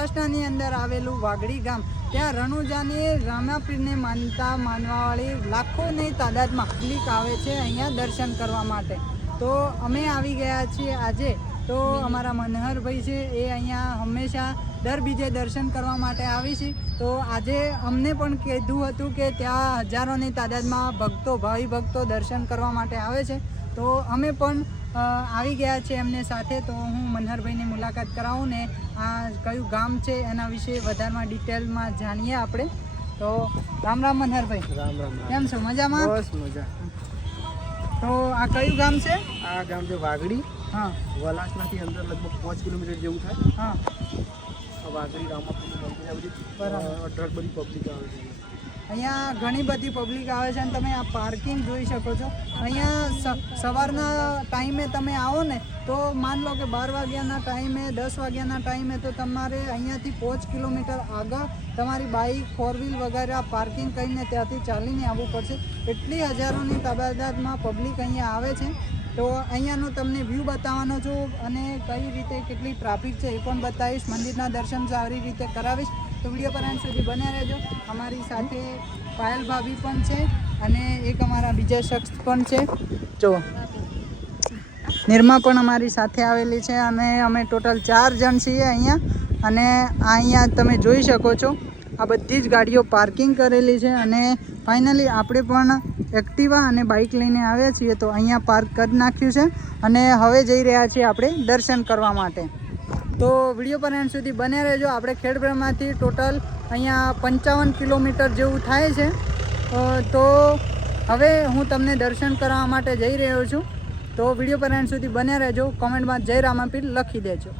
બલાસણાની અંદર આવેલું વાઘડી ગામ, ત્યાં રણુજાની રામાપીરને માનવાવાળી લાખોની તાદાદમાં પબ્લિક આવે છે અહીંયા દર્શન કરવા માટે। તો અમે આવી ગયા છીએ આજે। તો અમારા મનહરભાઈ છે એ અહીંયા હંમેશા દર બીજે દર્શન કરવા માટે આવી છે। તો આજે અમને પણ કીધું હતું કે ત્યાં હજારોની તાદાદમાં ભક્તો ભાવિ ભક્તો દર્શન કરવા માટે આવે છે। તો અમે પણ આવી ગયા છે એમને સાથે। તો હું મનહરભાઈની મુલાકાત કરાવું ને આ કયું ગામ છે એના વિશે વધારમાં ડિટેલમાં જાણીએ આપણે। તો રામ રામ મનહરભાઈ। રામ રામ। કેમ છો? મજામાં? બસ મજા। તો આ કયું ગામ છે? આ ગામ છે વાઘડી। હા, વલાસણાથી અંદર લગભગ 5 કિલોમીટર જેવું થાય। હા, વાઘડી રામાપીરનું મંદિર આ બધી બરાબર। બધી પબ્લિક આવે છે અહીંયા ઘણી બધી પબ્લિક આવે છે અને તમે આ પાર્કિંગ જોઈ શકો છો। અહીંયા સવારના ટાઈમે તમે આવો ને તો માન લો કે 12 વાગ્યાના ટાઈમે 10 વાગ્યાના ટાઈમે તો તમારે અહીંયાથી 5 કિલોમીટર આગળ તમારી બાઇક 4 વ્હીલ વગેરે પાર્કિંગ કરીને ત્યાંથી ચાલીને આવવું પડશે। એટલી હજારોની તાદાદમાં પબ્લિક અહીંયા આવે છે। તો અહીંયાનો તમને વ્યૂ બતાવવાનો છું અને કઈ રીતે કેટલી ટ્રાફિક છે એ પણ બતાવીશ। મંદિરના દર્શન સારી રીતે કરાવીશ। તો વિડીયો પર અંત સુધી બન્યા રહેજો। અમારી સાથે પાયલ ભાભી પણ છે અને એક અમારા બીજા શખ્સ પણ છે, જો નિર્મા પણ અમારી સાથે આવેલી છે અને અમે ટોટલ 4 જણ છીએ અહીંયા। અને અહીંયા તમે જોઈ શકો છો આ બધી જ ગાડીઓ પાર્કિંગ કરેલી છે અને ફાઇનલી આપણે પણ એક્ટિવા અને બાઇક લઈને આવ્યા છીએ તો અહીંયા પાર્ક કરી નાખ્યું છે અને હવે જઈ રહ્યા છીએ આપણે દર્શન કરવા માટે। તો વિડીયો પર એન્ડ સુધી બન્યા રહેજો। આપણે ખેડબ્રહ્માથી ટોટલ અહીંયા 55 કિલોમીટર જેવું થાય છે। તો હવે હું તમને દર્શન કરવા માટે જઈ રહ્યો છું। તો વિડીયો પર એન્ડ સુધી બન્યા રહેજો। કોમેન્ટમાં જય રામાપીર લખી દેજો।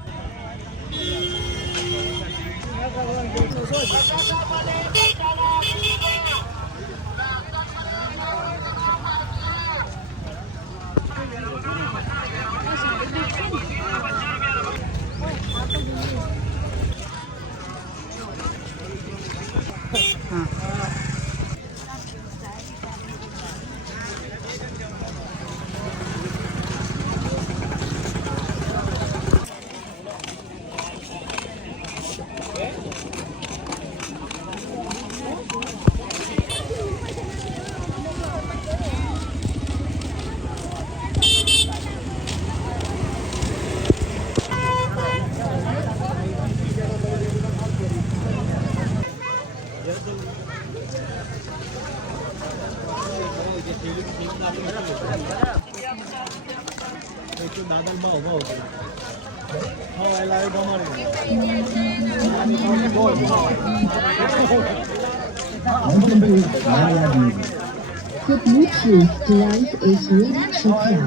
The Bluetooth device is ready to pair.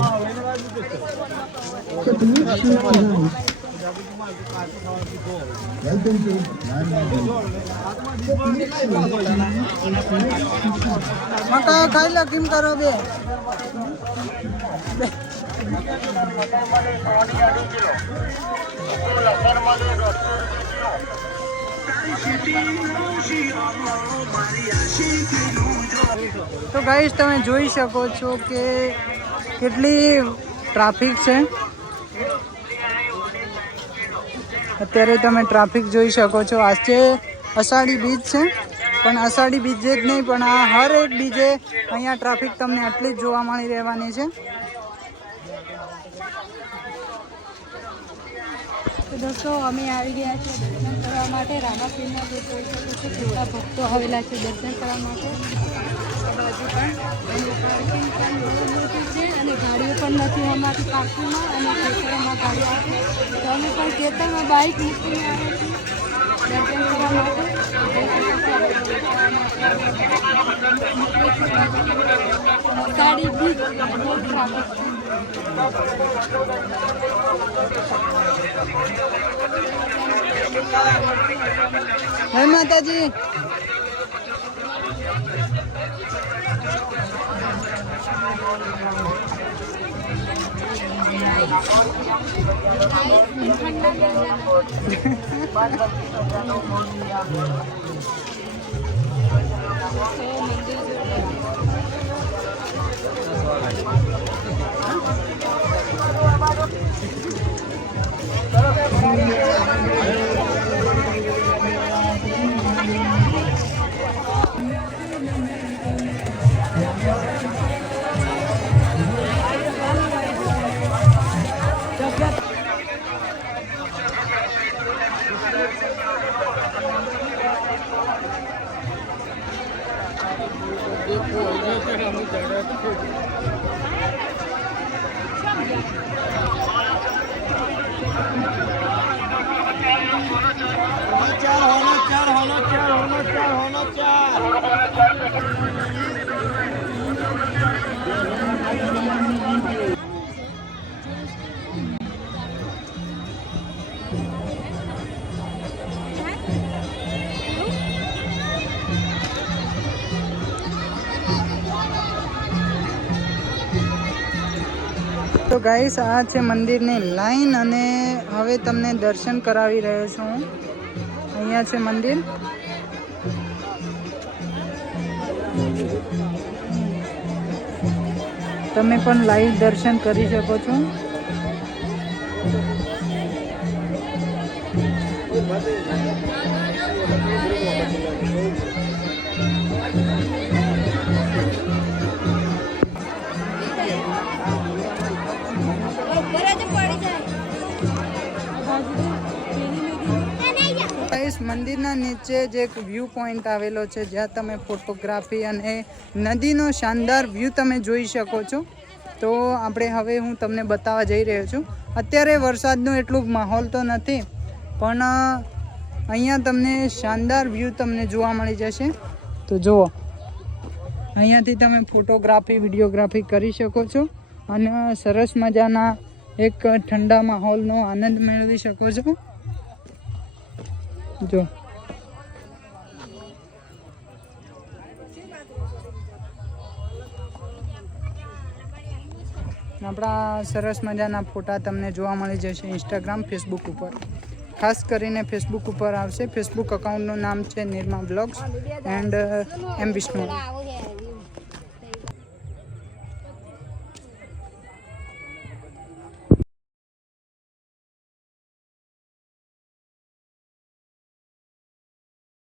The Bluetooth device. Welcome to મકા ખાઈ લો કેમ કરો બે તો ગાઈસ તમે જોઈ શકો છો કે કેટલી ટ્રાફિક છે। અત્યારે તમે ટ્રાફિક જોઈ શકો છો। આજે અષાઢી બીજ છે પણ અષાઢી બીજે જ નહીં પણ આ હર એક બીજે અહીંયા ટ્રાફિક તમને આટલી જ જોવા મળી રહેવાની છે। તો દોસ્તો અમે આવી ગયા છીએ દર્શન કરવા માટે। રામાપીરના જે જોઈ શકો છો કેટલા ભક્તો આવેલા છે દર્શન કરવા માટે। આ બાજુ પણ પાર્કિંગ પણ બહુ મોટી છે અને ગાડીઓ પણ નથી અમારી પાર્કિંગમાં અને ખેતરોમાં ગાડી આવે તો અમે પણ ખેતરમાં બાઇક મૂકીને આવે છે દર્શન કરવા માટે। ગાડી બી બહુ ટ્રાફિક છે। જય માતાજી। તો ગાઈસ આ છે મંદિરની લાઈન અને હવે તમને દર્શન કરાવી રહ્યો છું હું. અહીંયા છે મંદિર. તમે પણ લાઈવ દર્શન કરી શકો છો. ગાઈસ મંદિરના નીચે જ એક વ્યૂ પોઈન્ટ આવેલો છે જ્યાં તમે ફોટોગ્રાફી અને નદીનો શાનદાર વ્યૂ તમે જોઈ શકો છો. તો આપણે હવે હું તમને બતાવવા જઈ રહ્યો છું. અત્યારે વરસાદનું એટલું માહોલ તો નથી પણ અહીંયા તમને શાનદાર વ્યૂ તમને જોવા મળી જશે. તો જુઓ, અહીંયાથી તમે ફોટોગ્રાફી વિડીયોગ્રાફી કરી શકો છો અને સરસ મજાના એક ઠંડા માહોલનો આનંદ મેળવી શકો છો. જો આપણા સરસ મજાના ફોટા તમને જોવા મળી જશે ઇન્સ્ટાગ્રામ ફેસબુક ઉપર. ખાસ કરીને ફેસબુક ઉપર આવશે. ફેસબુક અકાઉન્ટનું નામ છે Nirma blogs and M Vishnu.